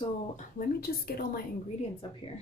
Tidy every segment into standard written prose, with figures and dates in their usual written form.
So let me just get all my ingredients up here.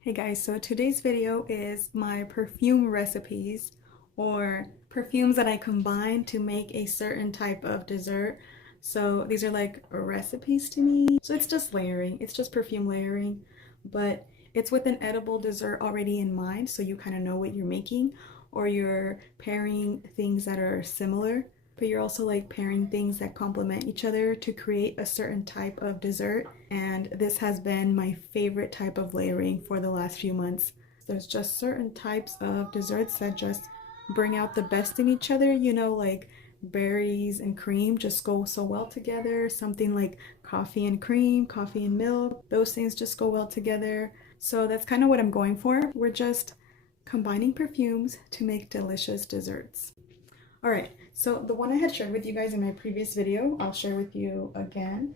Hey guys, so today's video is my perfume recipes or perfumes that I combine to make a certain type of dessert. So these are like recipes to me. So it's just layering, it's just perfume layering, but it's with an edible dessert already in mind, so you kind of know what you're making, or you're pairing things that are similar, but you're also like pairing things that complement each other to create a certain type of dessert. And this has been my favorite type of layering for the last few months. There's just certain types of desserts that just bring out the best in each other, you know, like berries and cream just go so well together. Something like coffee and cream, coffee and milk, those things just go well together. So that's kind of what I'm going for. We're just combining perfumes to make delicious desserts. All right, so the one I had shared with you guys in my previous video, I'll share with you again.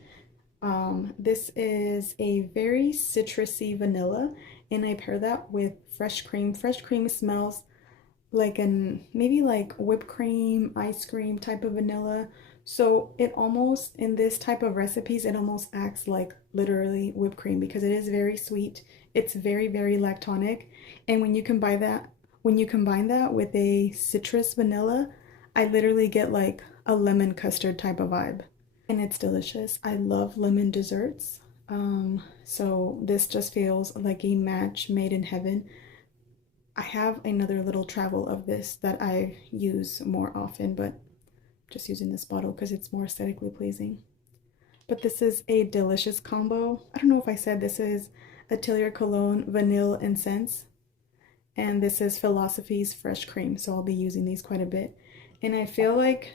This is a very citrusy vanilla, and I pair that with fresh cream. Fresh cream smells like maybe like whipped cream, ice cream type of vanilla. So it almost, in this type of recipes, it almost acts like literally whipped cream because it is very sweet. It's very, very lactonic. And when you combine that with a citrus vanilla, I literally get like a lemon custard type of vibe. And it's delicious. I love lemon desserts. So this just feels like a match made in heaven. I have another little travel of this that I use more often, but just using this bottle because it's more aesthetically pleasing. But this is a delicious combo. I don't know if I said this is Atelier Cologne Vanille Incense, and this is Philosophy's Fresh Cream, so I'll be using these quite a bit. And I feel like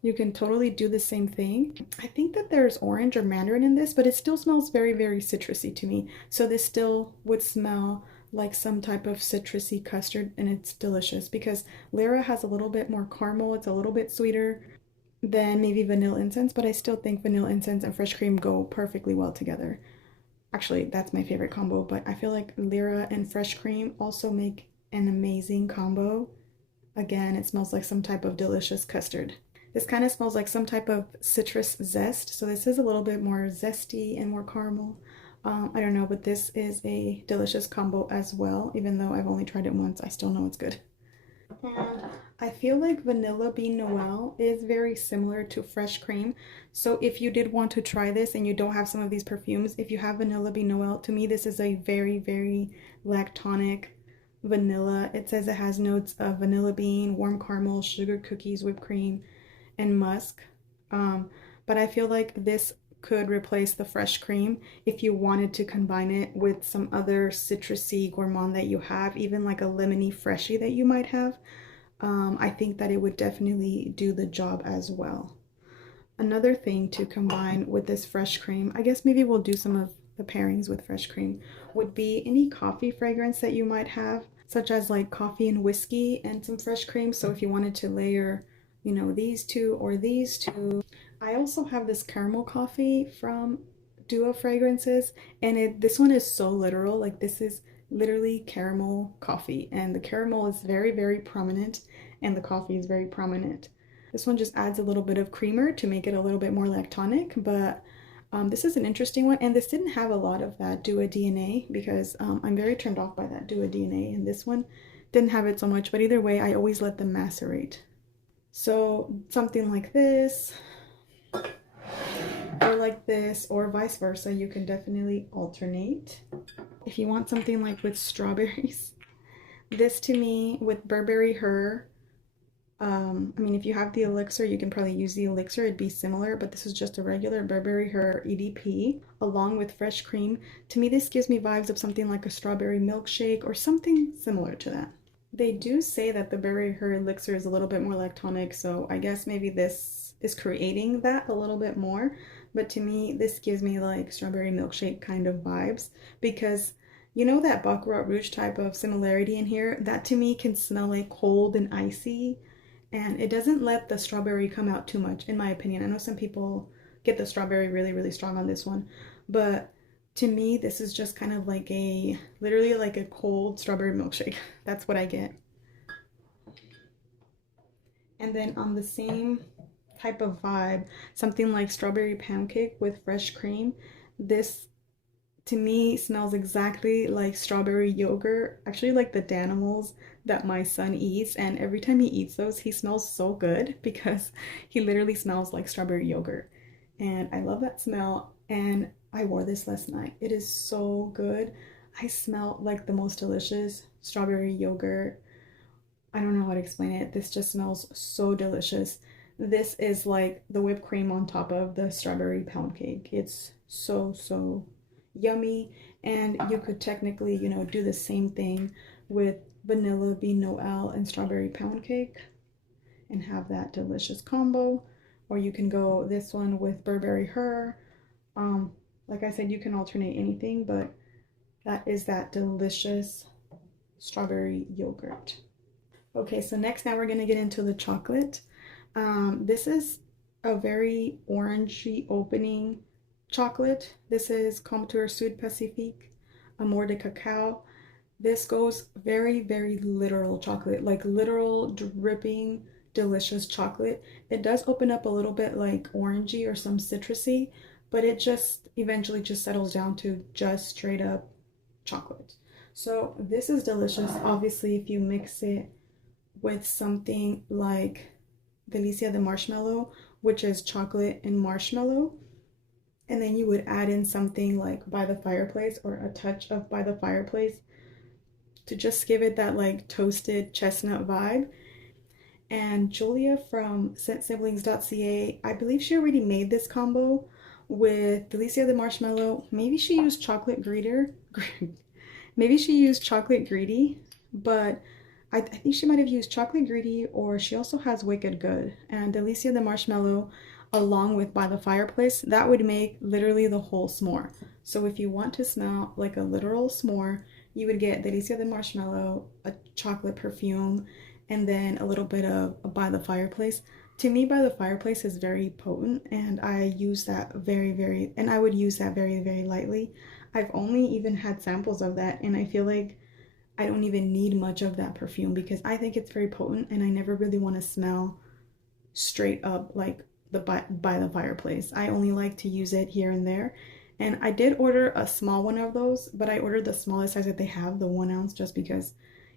you can totally do the same thing. I think that there's orange or mandarin in this, but it still smells very, very citrusy to me. So this still would smell like some type of citrusy custard, and it's delicious because Lyra has a little bit more caramel. It's a little bit sweeter than maybe vanilla incense, but I still think vanilla incense and fresh cream go perfectly well together. Actually, that's my favorite combo, but I feel like Lyra and fresh cream also make an amazing combo. Again, it smells like some type of delicious custard. This kind of smells like some type of citrus zest. So this is a little bit more zesty and more caramel. I don't know, but this is a delicious combo as well. Even though I've only tried it once, I still know it's good. And I feel like Vanilla Bean Noel is very similar to fresh cream. So if you did want to try this and you don't have some of these perfumes, if you have Vanilla Bean Noel, to me this is a very, very lactonic vanilla. It says it has notes of vanilla bean, warm caramel, sugar cookies, whipped cream, and musk. But I feel like this could replace the fresh cream if you wanted to combine it with some other citrusy gourmand that you have, even like a lemony freshie that you might have. I think that it would definitely do the job as well. Another thing to combine with this fresh cream, I guess maybe we'll do some of the pairings with fresh cream, would be any coffee fragrance that you might have, such as like coffee and whiskey and some fresh cream. So if you wanted to layer, you know, these two or these two. I also have this caramel coffee from Duo Fragrances, and this one is so literal. Like, this is literally caramel coffee, and the caramel is very, very prominent, and the coffee is very prominent. This one just adds a little bit of creamer to make it a little bit more lactonic, but this is an interesting one, and this didn't have a lot of that Dua DNA because I'm very turned off by that Dua DNA, and this one didn't have it so much, but either way, I always let them macerate. So something like this, or like this, or vice versa, you can definitely alternate. If you want something like with strawberries, this to me with Burberry Her, I mean, if you have the elixir, you can probably use the elixir, it'd be similar, but this is just a regular Burberry Her EDP along with fresh cream. To me, this gives me vibes of something like a strawberry milkshake or something similar to that. They do say that the Burberry Her elixir is a little bit more lactonic, so I guess maybe this is creating that a little bit more, but to me, this gives me like strawberry milkshake kind of vibes because you know that Baccarat Rouge type of similarity in here? That to me can smell like cold and icy, and it doesn't let the strawberry come out too much, in my opinion. I know some people get the strawberry really, really strong on this one, but to me, this is just kind of like literally like a cold strawberry milkshake. That's what I get. And then on the same type of vibe, something like strawberry pancake with fresh cream. This to me smells exactly like strawberry yogurt, actually like the Danimals that my son eats, and every time he eats those he smells so good because he literally smells like strawberry yogurt, and I love that smell. And I wore this last night. It is so good. I smell like the most delicious strawberry yogurt. I don't know how to explain it. This just smells so delicious. This is like the whipped cream on top of the strawberry pound cake. It's so yummy. And you could technically, you know, do the same thing with vanilla bean noel and strawberry pound cake and have that delicious combo. Or you can go this one with Burberry Her. Um, like I said, you can alternate anything, but that is that delicious strawberry yogurt. Okay, so next now we're gonna get into the chocolate. This is a very orangey opening chocolate. This is Comptoir Sud Pacifique, Amor de Cacao. This goes very literal chocolate, like literal dripping delicious chocolate. It does open up a little bit like orangey or some citrusy, but it just eventually just settles down to just straight up chocolate. So this is delicious. Obviously, if you mix it with something like Delicia de Marshmallow, which is chocolate and marshmallow, and then you would add in something like By the Fireplace or a touch of By the Fireplace to just give it that like toasted chestnut vibe. And Julia from scentsiblings.ca, I believe she already made this combo with Delicia de Marshmallow. Maybe she used chocolate greeter. Maybe she used chocolate greedy, but I think she might have used chocolate greedy, or she also has Wicked Good and Delicia de Marshmallow along with By the Fireplace. That would make literally the whole s'more. So if you want to smell like a literal s'more, you would get Delicia de Marshmallow, a chocolate perfume, and then a little bit of By the Fireplace. To me, By the Fireplace is very potent, and I use that and I would use that very lightly. I've only even had samples of that, and I feel like I don't even need much of that perfume because I think it's very potent, and I never really want to smell straight up like the by the Fireplace. I only like to use it here and there. And I did order a small one of those, but I ordered the smallest size that they have, the 1 ounce, just because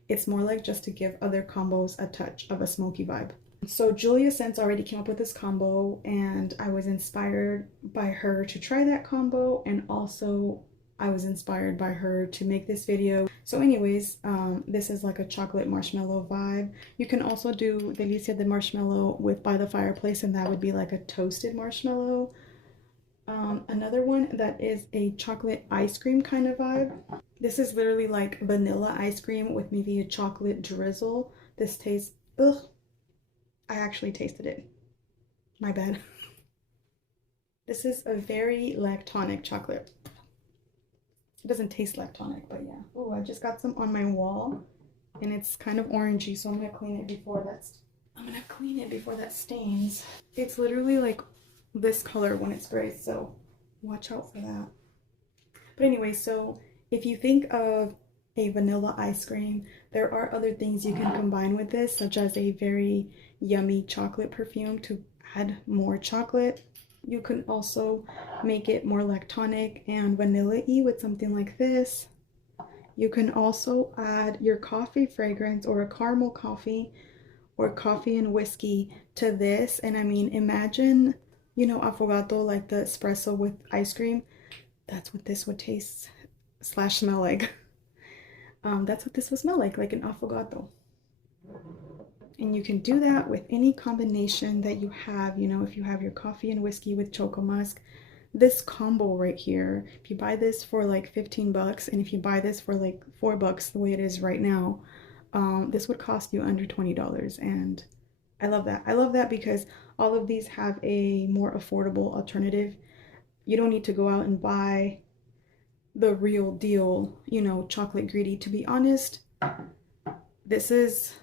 it's more like just to give other combos a touch of a smoky vibe. So Julia Scents already came up with this combo, and I was inspired by her to try that combo, and also I was inspired by her to make this video. So anyways, this is like a chocolate marshmallow vibe. You can also do Delicia de Marshmallow with By the Fireplace, and that would be like a toasted marshmallow. Another one that is a chocolate ice cream kind of vibe. This is literally like vanilla ice cream with maybe a chocolate drizzle. This tastes, ugh, I actually tasted it. My bad. This is a very lactonic chocolate. It doesn't taste lactonic, but yeah. Oh, I just got some on my wall, and it's kind of orangey, so I'm gonna clean it before that stains. It's literally like this color when it sprays, so watch out for that. But anyway, so if you think of a vanilla ice cream, there are other things you can combine with this, such as a very yummy chocolate perfume to add more chocolate. You can also make it more lactonic and vanilla-y with something like this. You can also add your coffee fragrance or a caramel coffee or coffee and whiskey to this. And I mean, imagine, you know, affogato, like the espresso with ice cream. That's what this would taste / smell like. That's what this would smell like an affogato. And you can do that with any combination that you have. You know, if you have your coffee and whiskey with choco musk, this combo right here, if you buy this for like 15 bucks, and if you buy this for like 4 bucks the way it is right now, this would cost you under $20. And I love that. I love that because all of these have a more affordable alternative. You don't need to go out and buy the real deal, you know, chocolate greedy. To be honest, this is,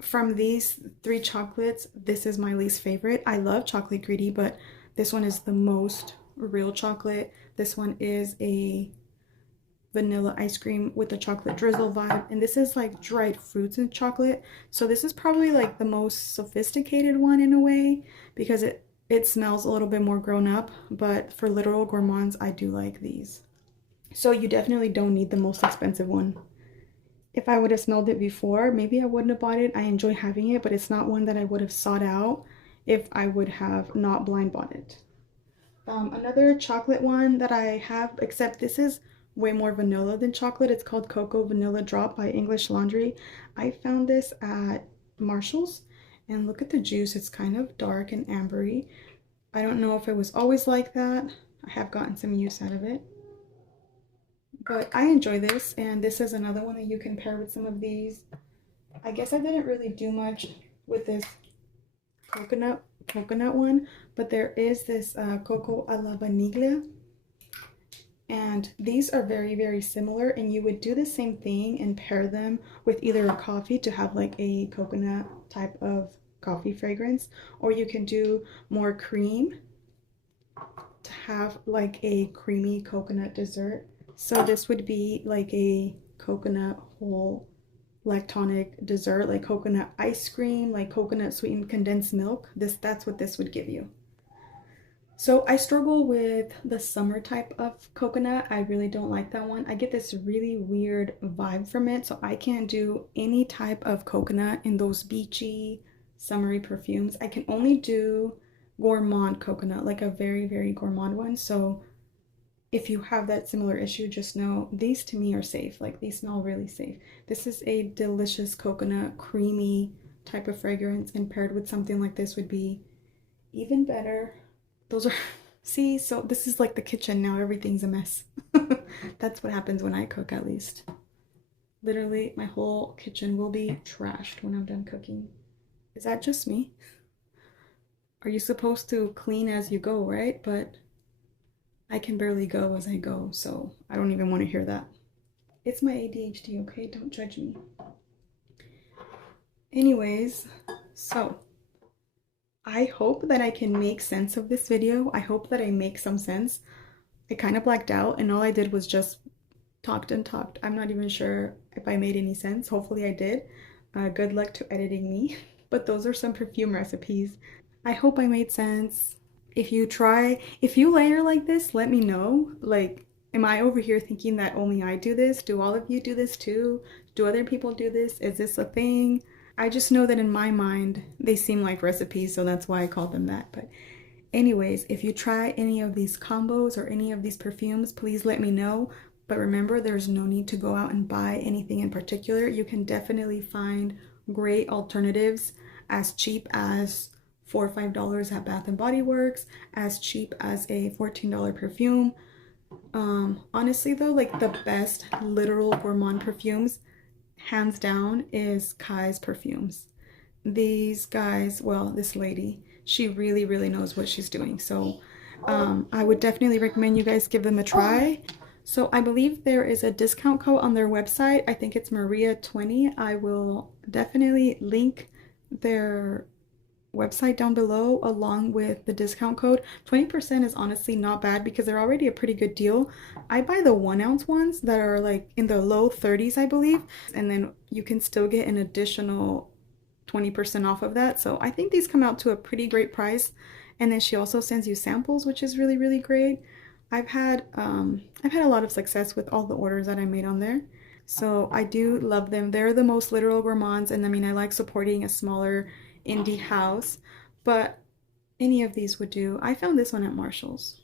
from these 3 chocolates, this is my least favorite. I love chocolate greedy, but this one is the most real chocolate. This one is a vanilla ice cream with a chocolate drizzle vibe, and this is like dried fruits and chocolate. So this is probably like the most sophisticated one in a way, because it smells a little bit more grown up, but for literal gourmands, I do like these. So you definitely don't need the most expensive one. If I would have smelled it before, maybe I wouldn't have bought it. I enjoy having it, but it's not one that I would have sought out if I would have not blind bought it. Another chocolate one that I have, except this is way more vanilla than chocolate. It's called Cocoa Vanilla Drop by English Laundry. I found this at Marshall's, and look at the juice. It's kind of dark and ambery. I don't know if it was always like that. I have gotten some use out of it. But I enjoy this, and this is another one that you can pair with some of these. I guess I didn't really do much with this coconut one, but there is this Coco a la Vaniglia, and these are very, very similar, and you would do the same thing and pair them with either a coffee to have like a coconut type of coffee fragrance, or you can do more cream to have like a creamy coconut dessert. So this would be like a coconut whole lactonic dessert, like coconut ice cream, like coconut sweetened condensed milk. That's what this would give you. So I struggle with the summer type of coconut. I really don't like that one. I get this really weird vibe from it, so I can't do any type of coconut in those beachy, summery perfumes. I can only do gourmand coconut, like a very, very gourmand one. So if you have that similar issue, just know these to me are safe. Like, these smell really safe. This is a delicious coconut, creamy type of fragrance, and paired with something like this would be even better. Those are, see, so this is like the kitchen now. Everything's a mess. That's what happens when I cook, at least. Literally, my whole kitchen will be trashed when I'm done cooking. Is that just me? Are you supposed to clean as you go, right? But I can barely go as I go, so I don't even want to hear that. It's my ADHD, okay? Don't judge me. Anyways, so I hope that I can make sense of this video. I hope that I make some sense. I kind of blacked out, and all I did was just talked and talked. I'm not even sure if I made any sense. Hopefully I did. Good luck to editing me. But those are some perfume recipes. I hope I made sense. If you layer like this, let me know. Like, am I over here thinking that only I do this? Do all of you do this too? Do other people do this? Is this a thing? I just know that in my mind, they seem like recipes, so that's why I call them that. But anyways, if you try any of these combos or any of these perfumes, please let me know. But remember, there's no need to go out and buy anything in particular. You can definitely find great alternatives as cheap as $4 or $5 at Bath and Body Works, as cheap as a $14 perfume. Honestly though, like, the best literal gourmand perfumes, hands down, is Kai's perfumes. These guys, well, this lady, she really, really knows what she's doing. So I would definitely recommend you guys give them a try. So I believe there is a discount code on their website. I think it's Maria20. I will definitely link their website down below along with the discount code. 20% is honestly not bad because they're already a pretty good deal. I buy the 1 ounce ones that are like in the low 30s, I believe, and then you can still get an additional 20% off of that. So I think these come out to a pretty great price. And then she also sends you samples, which is really, really great. I've had a lot of success with all the orders that I made on there. So I do love them. They're the most literal gourmands, and I mean, I like supporting a smaller indie house, but any of these would do. I found this one at Marshall's,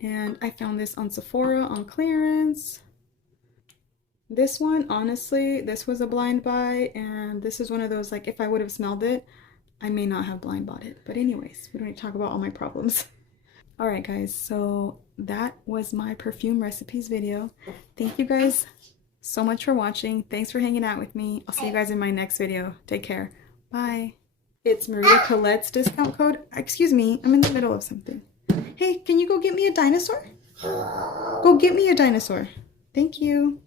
and I found this on Sephora on clearance. This one, honestly, this was a blind buy, and this is one of those, like, if I would have smelled it, I may not have blind bought it. But anyways, we don't need to talk about all my problems. All right, guys, so that was my perfume recipes video. Thank you guys so much for watching. Thanks for hanging out with me. I'll see you guys in my next video. Take care. Bye. It's Maria Colletts discount code. Excuse me, I'm in the middle of something. Hey, can you go get me a dinosaur? Go get me a dinosaur. Thank you.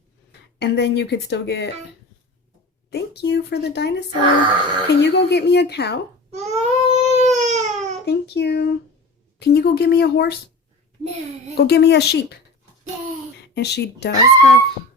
And then you could still get... Thank you for the dinosaur. Can you go get me a cow? Thank you. Can you go get me a horse? Go get me a sheep. And she does have...